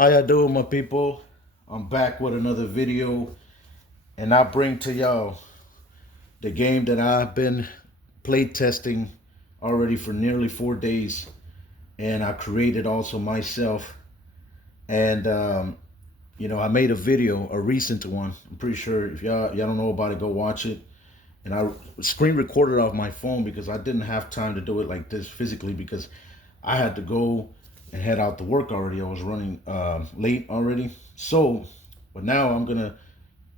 How y'all doing, my people? I'm back with another video, and I bring to y'all the game that I've been play testing already for nearly 4 days, and I created also myself. And I made a video, a recent one. I'm pretty sure if y'all don't know about it, go watch it. And I screen recorded off my phone because I didn't have time to do it like this physically because I had to go and head out to work already. I was running late already. So, but now I'm gonna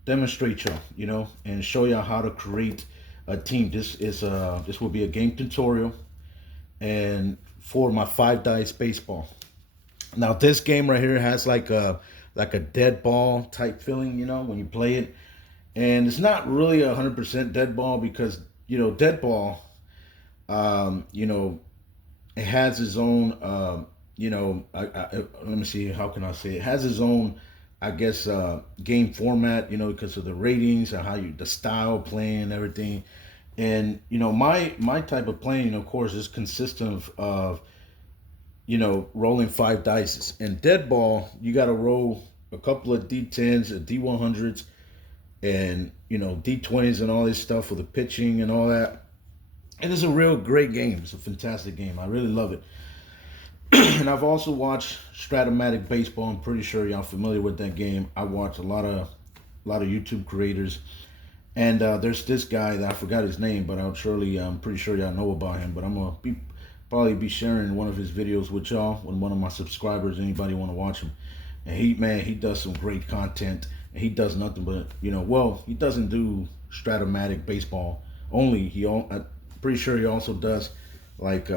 demonstrate y'all, and show y'all how to create a team. This will be a game tutorial, and for my five dice baseball. Now this game right here has like a dead ball type feeling, when you play it, and it's not really 100% dead ball because dead ball, you know, it has its own let me see, how can I say it? It has its own, I guess, game format, because of the ratings and how you the style playing and everything. And my type of playing, of course, is consistent of rolling five dice. And dead ball, you got to roll a couple of d10s, a d100s, and d20s and all this stuff for the pitching and all that. And it's a real great game. It's a fantastic game. I really love it. And I've also watched Stratomatic Baseball. I'm pretty sure y'all familiar with that game. I watch a lot of YouTube creators, and there's this guy that I forgot his name, but I'm pretty sure y'all know about him. But I'm gonna probably be sharing one of his videos with y'all when one of my subscribers, anybody want to watch him. And he does some great content, and he does nothing but he doesn't do Stratomatic Baseball only. I'm pretty sure he also does like.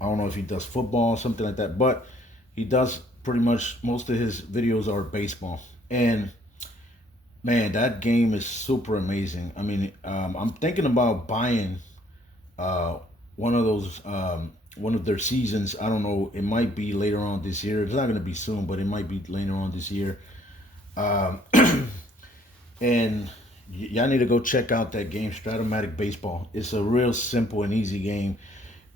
I don't know if he does football or something like that, but he does pretty much most of his videos are baseball. And man, that game is super amazing. I mean, I'm thinking about buying uh, one of those, one of their seasons. I don't know. It might be later on this year. It's not going to be soon, but it might be later on this year. Um, and y'all need to go check out that game, Stratomatic Baseball. It's a real simple and easy game.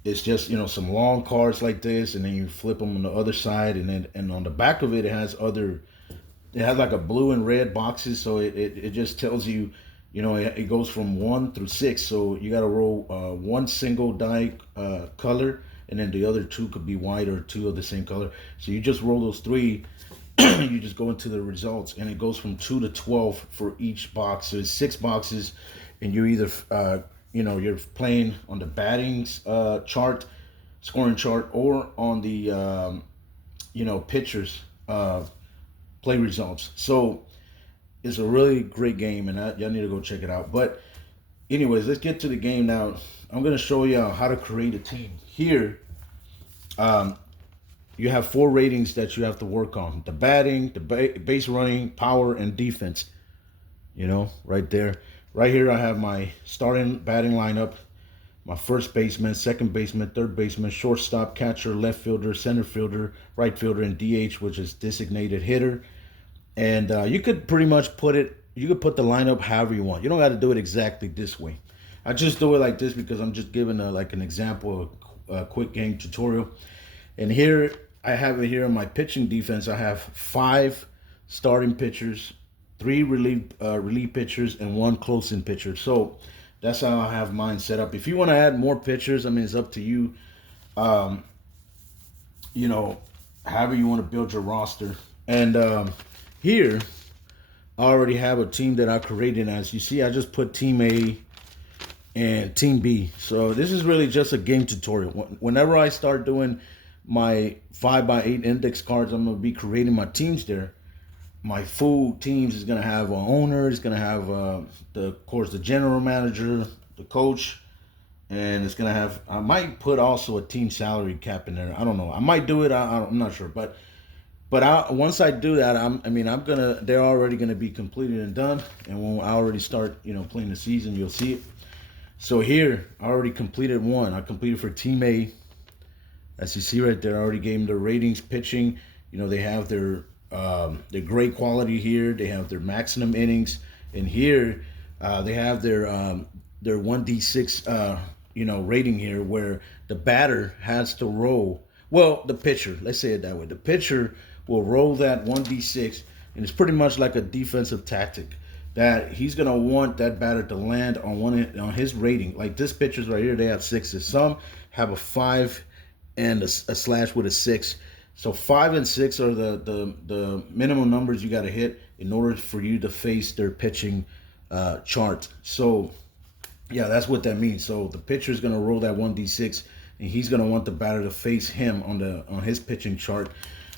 It's just some long cards like this, and then you flip them on the other side, and on the back of it, it has like a blue and red boxes, so it just tells you, it goes from 1 through 6. So you got to roll one single die color, and then the other two could be white or two of the same color. So you just roll those three. You just go into the results, and it goes from 2 to 12 for each box. So it's 6 boxes, and you either you're playing on the battings chart, scoring chart, or on the pitchers play results. So it's a really great game, and y'all need to go check it out. But anyways, let's get to the game now. I'm gonna show you how to create a team. Here, um, you have four ratings that you have to work on: the batting, the base running, power, and defense. Right there. Right here, I have my starting batting lineup: my first baseman, second baseman, third baseman, shortstop, catcher, left fielder, center fielder, right fielder, and DH, which is designated hitter. And you could pretty much you could put the lineup however you want. You don't got to do it exactly this way. I just do it like this because I'm just giving like an example, a quick game tutorial. And here, I have it here in my pitching defense. I have five starting pitchers, three relief pitchers, and one closing pitcher. So that's how I have mine set up. If you want to add more pitchers, I mean, it's up to you. Um, you know, However you want to build your roster. And here, I already have a team that I created. As you see, I just put Team A and Team B. So this is really just a game tutorial. Whenever I start doing my 5x8 index cards, I'm going to be creating my teams there. My full teams is going to have an owner. It's going to have, of course, the general manager, the coach, and it's going to have, I might put also a team salary cap in there. I don't know. I might do it. I'm not sure. But once I do that, they're already gonna be completed and done. And when I already start, playing the season, you'll see it. So here, I already completed one. I completed for Team A. As you see right there, I already gave them their ratings, pitching. They have their great quality here. They have their maximum innings, and here they have their 1d6 rating here, where the batter has to roll. Well, the pitcher, let's say it that way. The pitcher will roll that 1d6, and it's pretty much like a defensive tactic that he's gonna want that batter to land on on his rating. Like this pitchers right here, they have sixes. Some have a 5 and a slash with a 6. So 5 and 6 are the minimum numbers you got to hit in order for you to face their pitching chart. So yeah, that's what that means. So the pitcher is gonna roll that 1d6, and he's gonna want the batter to face him on his pitching chart,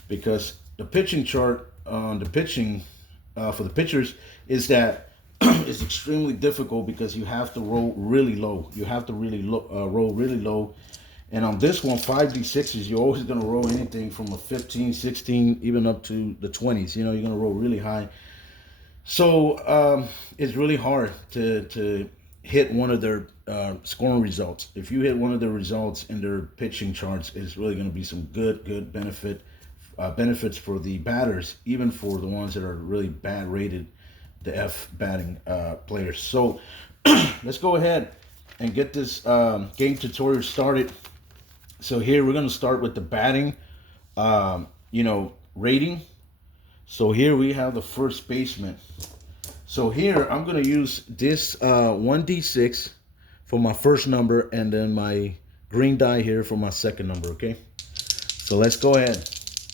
because the pitching chart on the pitching for the pitchers is that it's extremely difficult because you have to roll really low. You have to roll really low. And on this one, 5d6s, you're always going to roll anything from a 15, 16, even up to the 20s. You're going to roll really high. So it's really hard to hit one of their scoring results. If you hit one of their results in their pitching charts, it's really going to be some good benefits for the batters, even for the ones that are really bad rated, the F batting players. So let's go ahead and get this game tutorial started. So here we're going to start with the batting, rating. So here we have the first baseman. So here I'm going to use this 1d6 for my first number, and then my green die here for my second number, okay? So let's go ahead.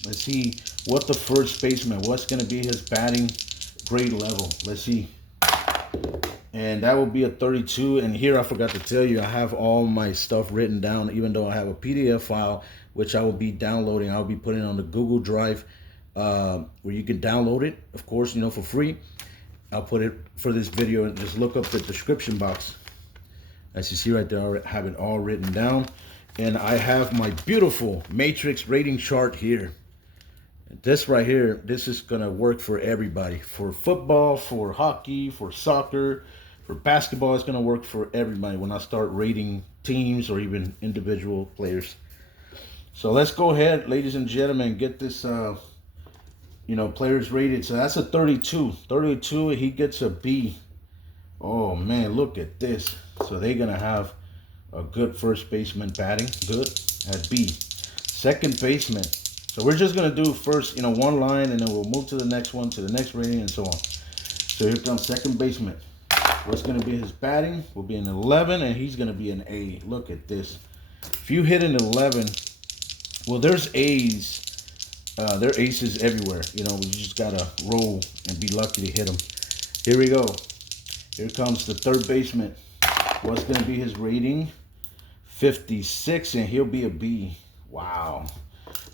Let's see what the first baseman, what's going to be his batting grade level. Let's see. And that will be a 32. And here I forgot to tell you, I have all my stuff written down, even though I have a PDF file, which I will be downloading. I'll be putting on the Google Drive, where you can download it, of course, for free. I'll put it for this video, and just look up the description box. As you see right there, I have it all written down. And I have my beautiful matrix rating chart here. This right here, this is going to work for everybody. For football, for hockey, for soccer, for basketball, it's going to work for everybody when I start rating teams or even individual players. So let's go ahead, ladies and gentlemen, get this, players rated. So that's a 32. 32, he gets a B. Oh, man, look at this. So they're going to have a good first baseman batting. Good at B. Second baseman. So we're just going to do first, one line, and then we'll move to the next one, to the next rating, and so on. So here comes second baseman. What's going to be his batting? Will be an 11, and he's going to be an A. Look at this. If you hit an 11, well, there's A's. There are aces everywhere. You just got to roll and be lucky to hit them. Here we go. Here comes the third baseman. What's going to be his rating? 56, and he'll be a B. Wow.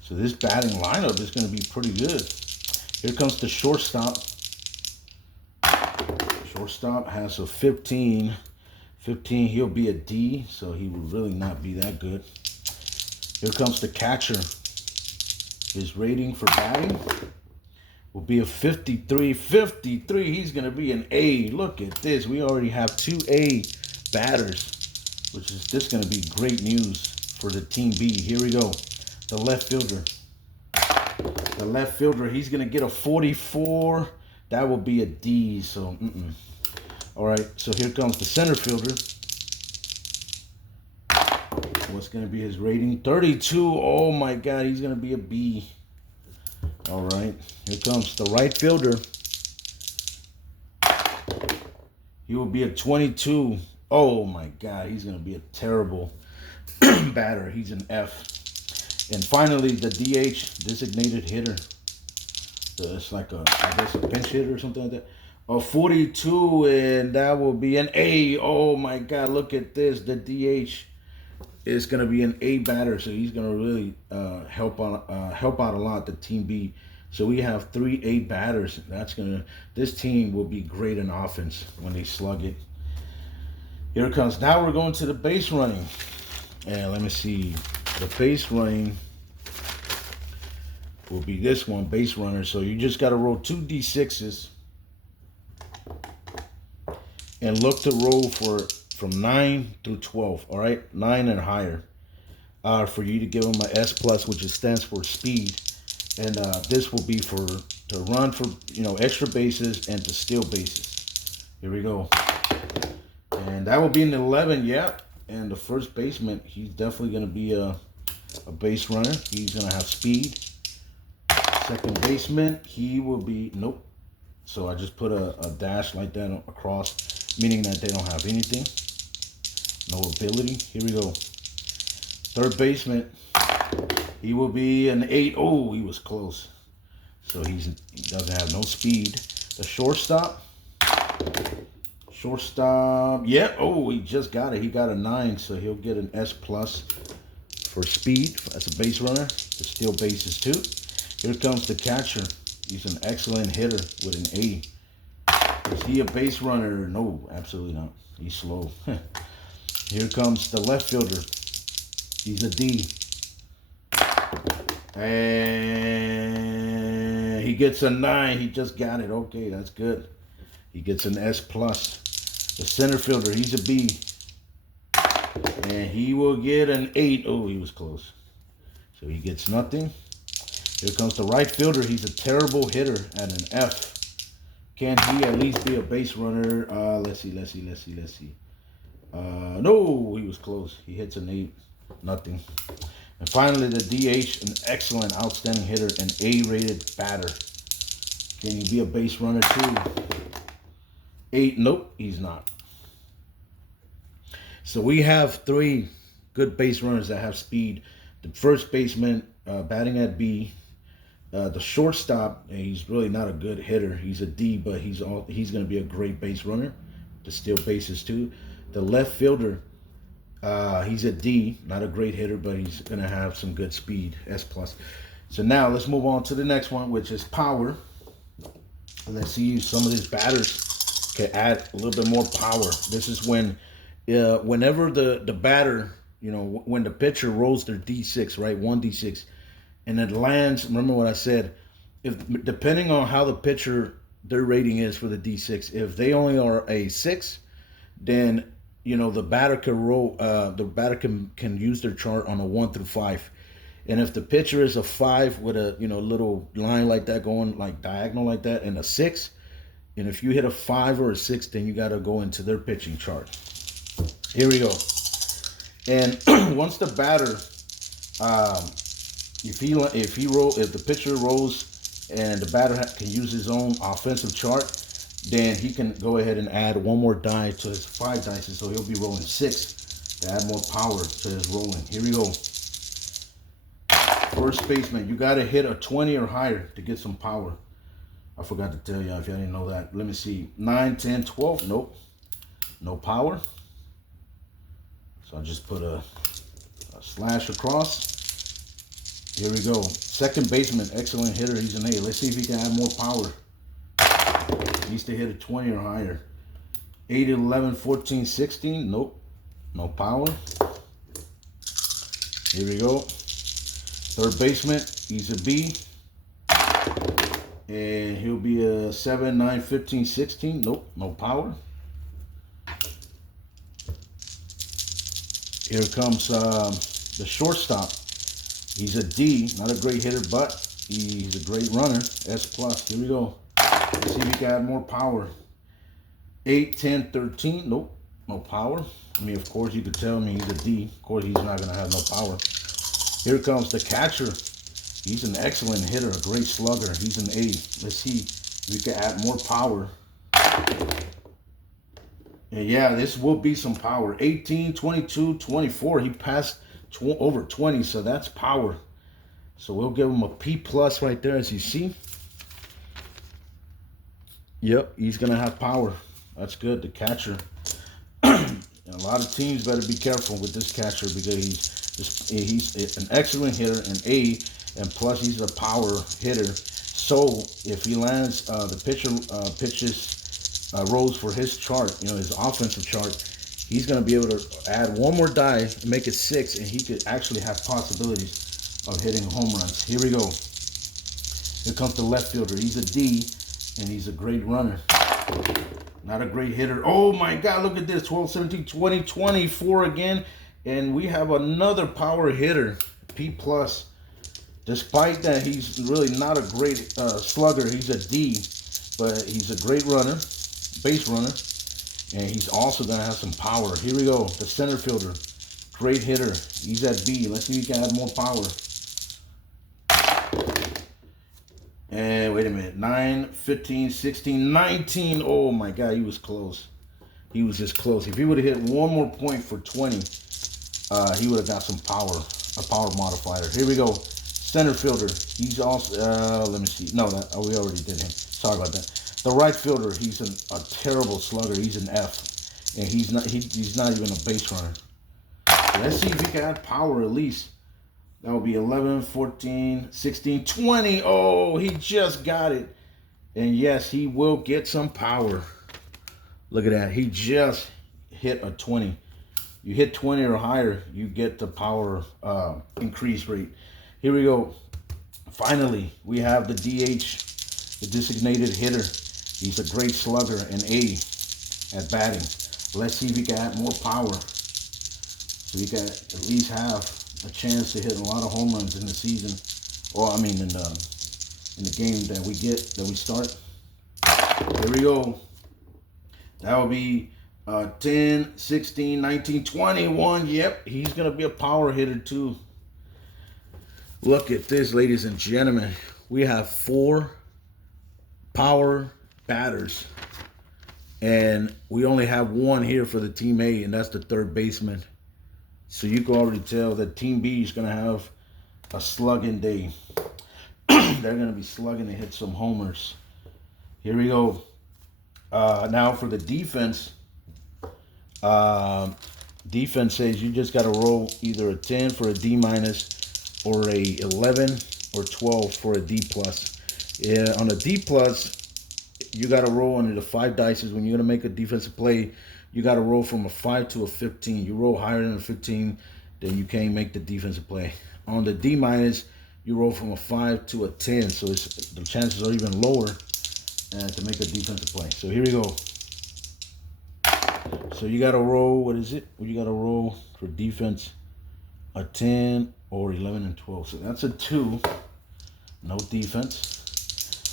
So this batting lineup is going to be pretty good. Here comes the shortstop. Shortstop has a 15. 15, he'll be a D, so he will really not be that good. Here comes the catcher. His rating for batting will be a 53. 53, he's going to be an A. Look at this. We already have 2 A batters, which is just going to be great news for the team B. Here we go. The left fielder. The left fielder, he's going to get a 44. That will be a D, so All right, so here comes the center fielder. What's going to be his rating? 32. Oh, my God, he's going to be a B. All right, here comes the right fielder. He will be a 22. Oh, my God, he's going to be a terrible batter. He's an F. And finally, the DH, designated hitter. It's like a pinch hitter or something like that. A 42, and that will be an A. Oh my God, look at this. The DH is going to be an A batter, so he's going to really help out a lot, the team B. So we have 3 A batters. This team will be great in offense when they slug it. Here it comes. Now we're going to the base running. And let me see. The base running will be this one, base runner. So you just got to roll 2 D6s and look to roll from 9 through 12. All right, 9 and higher. For you to give them a S plus, which stands for speed, and this will be to run for extra bases and to steal bases. Here we go, and that will be an 11. Yep. And the first baseman, he's definitely going to be a base runner. He's going to have speed. Second baseman, he will be, nope. So I just put a dash like that across, meaning that they don't have anything. No ability. Here we go. Third baseman, he will be an 8. Oh, he was close. So he doesn't have no speed. The shortstop. Yeah. Oh, he just got it. He got a 9, so he'll get an S plus for speed as a base runner. To steal bases too. Here comes the catcher. He's an excellent hitter with an A. Is he a base runner? No, absolutely not. He's slow. Here comes the left fielder. He's a D. And he gets a 9. He just got it. Okay, that's good. He gets an S plus. The center fielder, he's a B. And he will get an 8. Oh, he was close. So he gets nothing. Here comes the right fielder. He's a terrible hitter at an F. Can he at least be a base runner? Let's see. No, he was close. He hits an 8. Nothing. And finally, the DH, an excellent, outstanding hitter, an A-rated batter. Can he be a base runner too? 8. Nope, he's not. So we have 3 good base runners that have speed. The first baseman batting at B. The shortstop, he's really not a good hitter. He's a D, but he's going to be a great base runner to steal bases too. The left fielder, he's a D, not a great hitter, but he's going to have some good speed, S plus. So now let's move on to the next one, which is power. Let's see if some of these batters can add a little bit more power. This is when, whenever the batter, when the pitcher rolls their D6, right, 1D6, and it lands, remember what I said, depending on how the pitcher, their rating is for the D6, if they only are a 6, then, the batter can roll, the batter can use their chart on a 1 through 5. And if the pitcher is a 5 with a, little line like that going like diagonal like that, and a 6, and if you hit a 5 or a 6, then you got to go into their pitching chart. Here we go. And once the batter, if the pitcher rolls and the batter can use his own offensive chart, then he can go ahead and add one more die to his 5 dice, so he'll be rolling 6 to add more power to his rolling. Here we go. First baseman, you got to hit a 20 or higher to get some power. I forgot to tell you if you didn't know that. Let me see. 9, 10, 12. Nope. No power. So I just put a slash across. Here we go. Second baseman, excellent hitter. He's an A. Let's see if he can add more power. He needs to hit a 20 or higher. 8, 11, 14, 16. Nope. No power. Here we go. Third baseman, he's a B. And he'll be a 7, 9, 15, 16. Nope. No power. Here comes the shortstop. He's a D, not a great hitter, but he's a great runner. S plus. Here we go. Let's see if he can add more power. 8, 10, 13. Nope. No power. I mean, of course, you could tell me he's a D. Of course, he's not going to have no power. Here comes the catcher. He's an excellent hitter, a great slugger. He's an A. Let's see if we can add more power. And yeah, this will be some power. 18, 22, 24. He passed over 20, so that's power. So we'll give him a P plus right there, as you see. Yep, he's going to have power. That's good, the catcher. A lot of teams better be careful with this catcher because he's an excellent hitter, an A, and plus he's a power hitter. So if he lands, the pitcher rolls for his chart, his offensive chart, he's going to be able to add one more die and make it 6, and he could actually have possibilities of hitting home runs. Here we go. Here comes the left fielder. He's a D, and he's a great runner. Not a great hitter. Oh my God, look at this. 12, 17, 20, 24 again. And we have another power hitter, P plus. Despite that, he's really not a great slugger. He's a D, but he's a great runner, base runner. And he's also going to have some power. Here we go. The center fielder. Great hitter. He's at B. Let's see if he can add more power. And wait a minute, 9, 15, 16, 19. Oh my God, he was close. He was just close. If he would have hit one more point for 20, he would have got some power, a power modifier. Here we go. Center fielder. He's also, let me see. No, that we already did him. Sorry about that. The right fielder, he's a terrible slugger. He's an F. And he's not even a base runner. Let's see if he can add power at least. That would be 11, 14, 16, 20. Oh, he just got it. And yes, he will get some power. Look at that. He just hit a 20. You hit 20 or higher, you get the power increase rate. Here we go. Finally, we have the DH, the designated hitter. He's a great slugger, an A at batting. Let's see if he can add more power. So he can at least have a chance to hit a lot of home runs in the season. Or I mean in the game that we start. Here we go. That will be 10, 16, 19, 21. Yep, he's going to be a power hitter too. Look at this, ladies and gentlemen. We have 4 power batters. And we only have 1 here for the Team A, and that's the third baseman. So you can already tell that Team B is going to have a slugging day. They're going to be slugging to hit some homers. Here we go. Now for the defense. Defense says you just got to roll either a 10 for a D minus or a 11 or 12 for a D plus. Yeah, on a D plus, you got to roll under the 5 dices. When you're going to make a defensive play, you got to roll from a 5 to a 15. You roll higher than a 15, then you can't make the defensive play. On the D minus, you roll from a 5 to a 10, so the chances are even lower to make a defensive play. So here we go. So you got to roll, what is it? You got to roll for defense a 10 or 11 and 12. So that's a 2. No defense.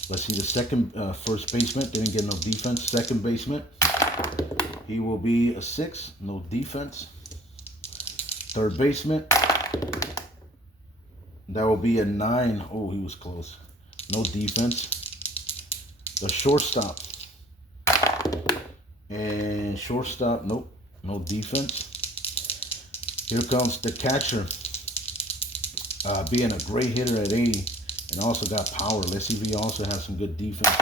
Let's see the second first baseman. Didn't get no defense. Second baseman. He will be a 6. No defense. Third baseman. That will be a 9. Oh, he was close. No defense. The shortstop. And shortstop, nope, no defense. Here comes the catcher, being a great hitter at 80 and also got power. Let's see if he also has some good defense.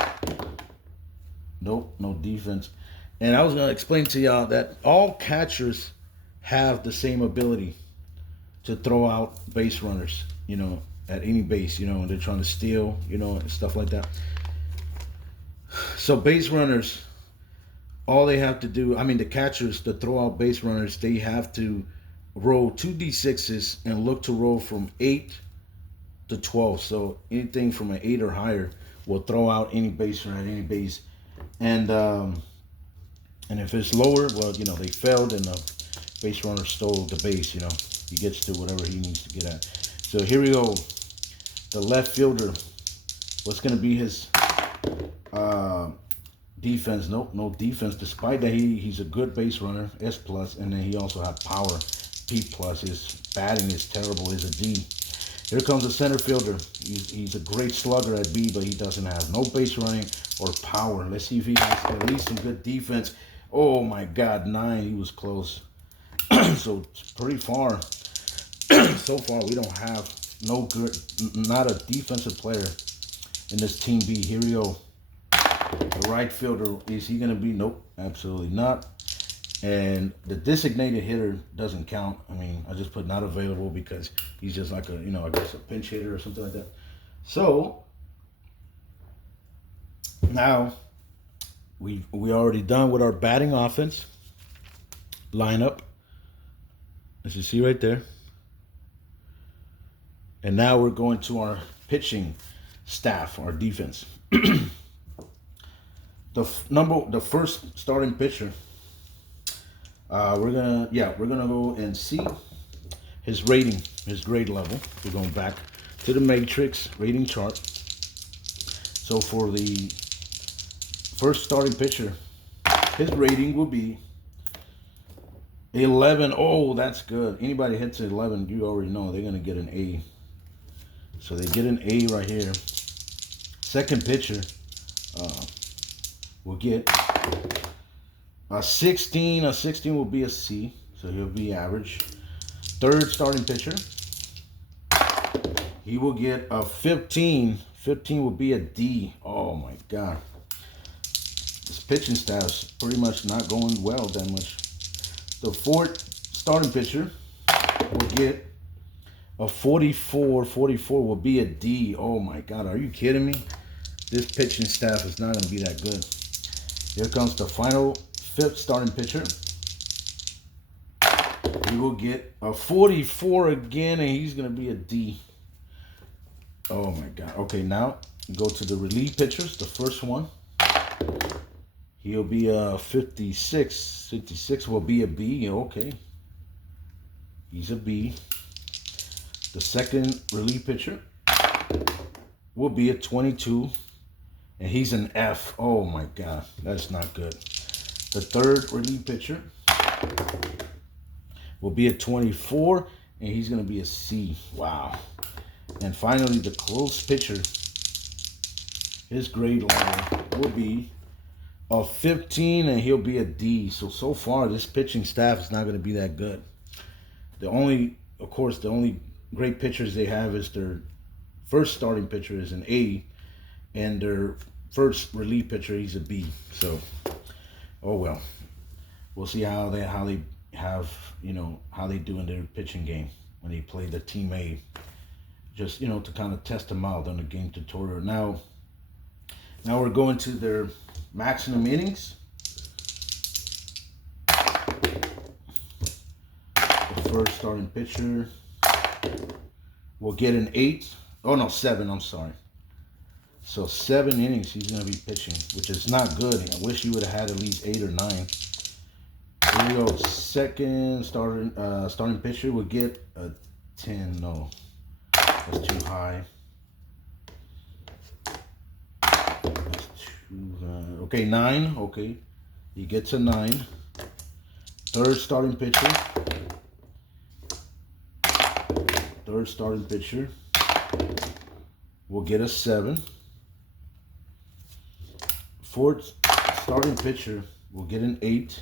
Nope, no defense. And I was going to explain to y'all that all catchers have the same ability to throw out base runners, at any base, and they're trying to steal, and stuff like that. So base runners, all they have to do, the catchers, the throw out base runners, they have to roll 2 D6s and look to roll from 8 to 12. So anything from an 8 or higher will throw out any base runner at any base. And if it's lower, well, they failed and the base runner stole the base, He gets to whatever he needs to get at. So here we go. The left fielder. What's going to be his defense? Nope, no defense. Despite that he's a good base runner, S plus, and then he also has power, P plus. His batting is terrible, is a D. Here comes the center fielder. He's a great slugger at B, but he doesn't have no base running or power. Let's see if he has at least some good defense. Oh my God, 9. He was close. So pretty far. So far, we don't have not a defensive player in this Team B. Here we go. The right fielder, is he going to be? Nope, absolutely not. And the designated hitter doesn't count. I just put not available because he's just like I guess a pinch hitter or something like that. So now we already done with our batting offense lineup, as you see right there. And now we're going to our pitching staff, our defense. The first starting pitcher. We're gonna go and see his rating, his grade level. We're going back to the matrix rating chart. So for the first starting pitcher, his rating will be 11. Oh, that's good. Anybody hits 11, you already know they're gonna get an A. So they get an A right here. Second pitcher will get a 16. A 16 will be a C, so he'll be average. Third starting pitcher, he will get a 15. 15 will be a D. Oh my God. This pitching staff's pretty much not going well that much. The fourth starting pitcher will get a 44. 44 will be a D. Oh my God. Are you kidding me? This pitching staff is not going to be that good. Here comes the final fifth starting pitcher. He will get a 44 again, and he's going to be a D. Oh my God. Okay, now go to the relief pitchers. The first one, he'll be a 56. 56 will be a B. Okay. He's a B. The second relief pitcher will be a 22. And he's an F. Oh my God. That's not good. The third relief pitcher will be a 24. And he's going to be a C. Wow. And finally, the close pitcher, his grade level will be a 15, and he'll be a D. So far, this pitching staff is not going to be that good. The only great pitchers they have is their first starting pitcher is an A, and their first relief pitcher, he's a B. So, oh well. We'll see how they have, how they do in their pitching game when they play the team A. Just, to kind of test them out on the game tutorial. Now we're going to their maximum innings. The first starting pitcher will get an 8. Oh no, 7, I'm sorry. So 7 innings he's going to be pitching, which is not good. I wish you would have had at least 8 or 9. Here we go. Second starting pitcher will get a 10. No. That's too high. That's too high. Okay, 9. Okay. He gets a 9. Third starting pitcher. Will get a 7. Fourth starting pitcher will get an 8.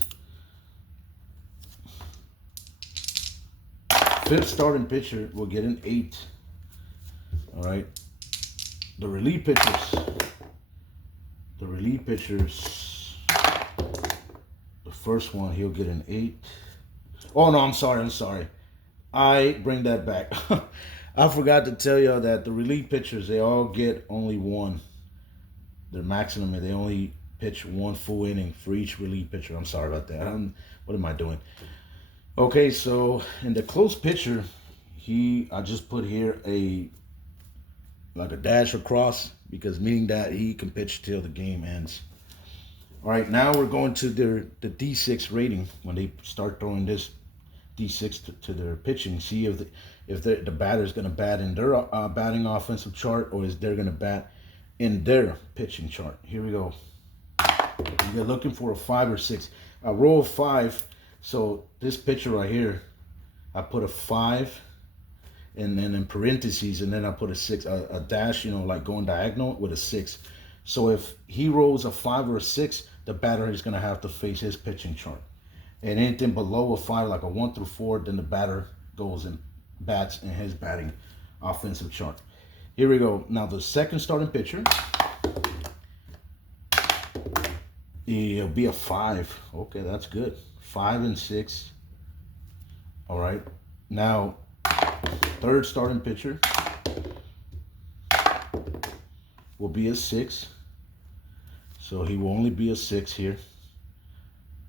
Fifth starting pitcher will get an 8. All right. The relief pitchers. The first one, he'll get an 8. Oh, no, I'm sorry. I bring that back. I forgot to tell y'all that the relief pitchers, they all get only one. Their maximum, they only pitch one full inning for each relief pitcher. I'm sorry about that. What am I doing? Okay, so in the close pitcher, I just put here like a dash across, because meaning that he can pitch till the game ends. All right, now we're going to the D6 rating when they start throwing this D6 to their pitching. See if the batter is going to bat in their batting offensive chart, or is they're going to bat in their pitching chart. Here we go. You're looking for a 5 or 6. A row of 5. So this pitcher right here, I put a 5. And then in parentheses, and then I put a 6, a dash, like going diagonal with a 6. So if he rolls a 5 or a 6, the batter is going to have to face his pitching chart. And anything below a 5, like a 1 through 4, then the batter goes and bats in his batting offensive chart. Here we go. Now the second starting pitcher, he'll be a 5. Okay, that's good. 5 and 6. All right. Now, third starting pitcher will be a 6. So he will only be a 6 here.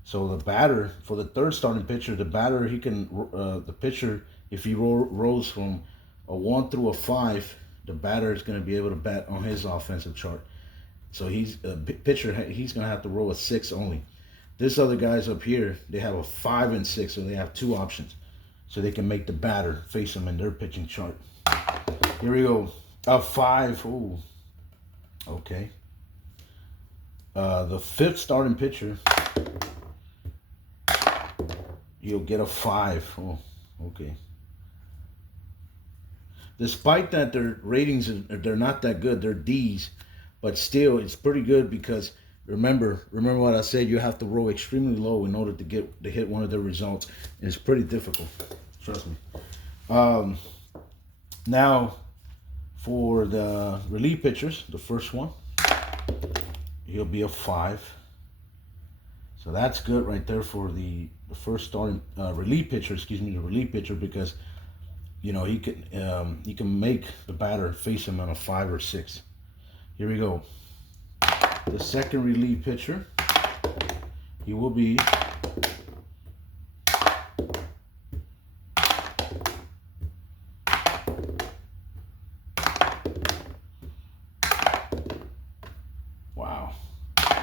So the batter, for the third starting pitcher, the batter, the pitcher, if he rolls from a 1 through a 5, the batter is going to be able to bat on his offensive chart. So he's a pitcher, he's going to have to roll a 6 only. This other guys up here, they have a 5 and 6, so they have 2 options. So they can make the batter face them in their pitching chart. Here we go. A 5. Ooh. Okay. The fifth starting pitcher, you'll get a 5. Oh, okay. Despite that, their ratings, they're not that good. They're D's. but still, it's pretty good because remember what I said. You have to roll extremely low in order to hit one of the results, and it's pretty difficult. Trust me. Um, Now, for the relief pitchers, the first one, he'll be a 5. So that's good right there for the first starting relief pitcher. Excuse me, the relief pitcher, because he can make the batter face him on a 5 or 6. Here we go. The second relief pitcher, he will be wow.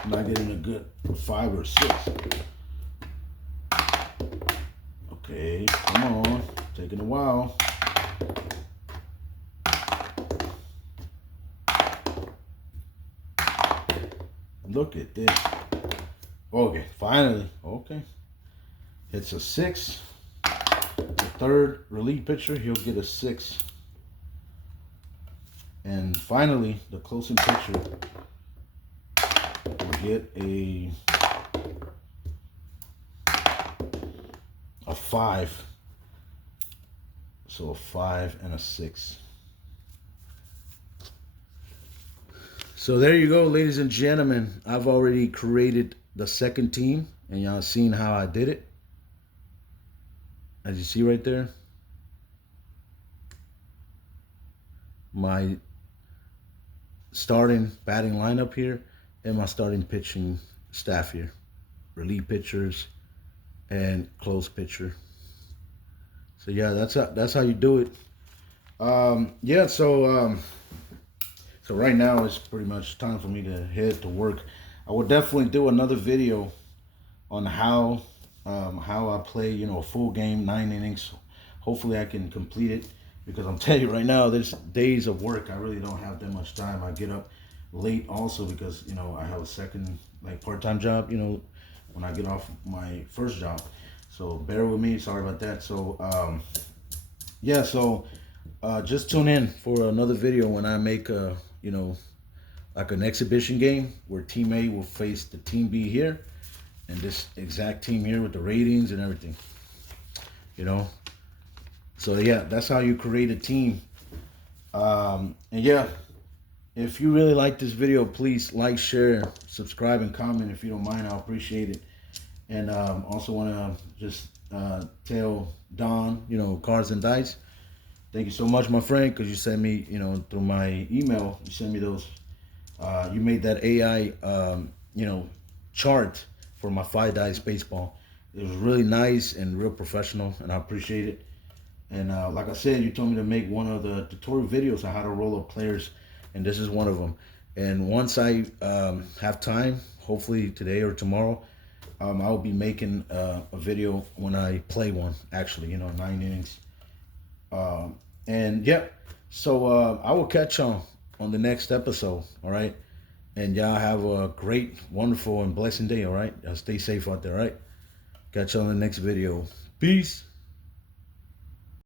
I'm not getting a good 5 or 6. Okay, come on. Taking a while. Look at this. Okay, finally. Okay. It's a 6. The third relief pitcher, he'll get a 6. And finally, the closing pitcher will get a 5. So a 5 and a 6. So there you go, ladies and gentlemen. I've already created the second team, and y'all seen how I did it. As you see right there, my starting batting lineup here and my starting pitching staff here. Relief pitchers and close pitcher. So yeah, that's how you do it. So right now it's pretty much time for me to head to work. I will definitely do another video on how I play, a full game, 9 innings. Hopefully I can complete it, because I'm telling you right now, there's days of work I really don't have that much time. I get up late also because I have a second part-time job. When I get off my first job, so bear with me. Sorry about that. So just tune in for another video when I make like an exhibition game where Team A will face the Team B here, and this exact team here with the ratings and everything. So yeah, that's how you create a team. And yeah, if you really like this video, please like, share, subscribe, and comment if you don't mind. I'll appreciate it. And also want to just tell Don, Cards and Dice, thank you so much, my friend, because you sent me, through my email, you sent me those. You made that AI, chart for my 5 Dice baseball. It was really nice and real professional, and I appreciate it. And like I said, you told me to make one of the tutorial videos on how to roll up players, and this is one of them. And once I have time, hopefully today or tomorrow, I'll be making a video when I play one, actually, 9 innings. And yeah, so I will catch y'all on the next episode, all right? And y'all have a great, wonderful, and blessed day, all right? Y'all stay safe out there, all right? Catch y'all in the next video. Peace.